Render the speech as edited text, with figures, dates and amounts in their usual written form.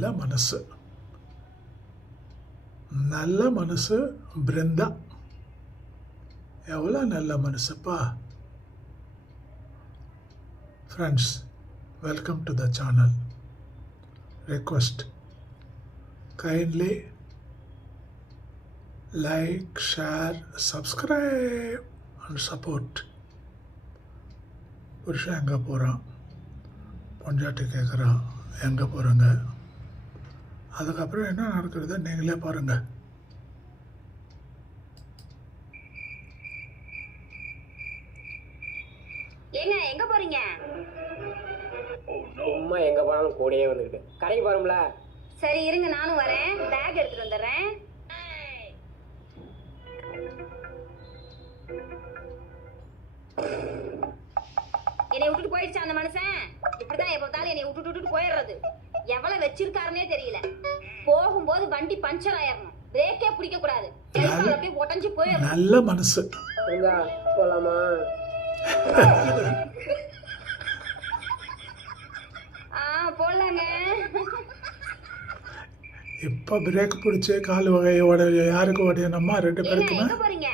நல்ல மனசு. நல்ல மனசு பிருந்தா. எவ்வளோ நல்ல மனசுப்பா. Friends, welcome to the channel. Request, kindly like, share, subscribe and support. புருஷன் எங்கே போகிறான், பொண்டாட்டி கேட்குறான் எங்கே போகிறேங்க, அதுக்கப்புறம் என்ன நடக்கிறது நீங்களே பாருங்கள். ஏங்க எங்க போறீங்க? சும்மா எங்க போனாலும் கூடயே வந்துக்கிட்டு கடைக்கு போறோம்ல. சரி இருங்க, நானும் வரேன். பேக் எடுத்துட்டு வந்துடுறேன். என்னை விட்டுட்டு போயிடுச்சு அந்த மனுஷன். இப்படிதான் எப்ப பார்த்தாலும் என்னை விட்டுட்டு போயிடுறது. எவ்வளவு வச்சிருக்காருன்னே தெரியல. போகும்போது வண்டி பஞ்சர் ஆயிரணும், பிரேக்கே பிடிக்க கூடாது, அப்படியே உடஞ்சு போயிடும். நல்ல மனசு. போலாமா? போடலாங்க. இப்போ பிரேக் பிடிச்சி கால் வகையை உடைய யாருக்கு உடையணுமா? ரெண்டு பேருக்குமே. போறீங்க?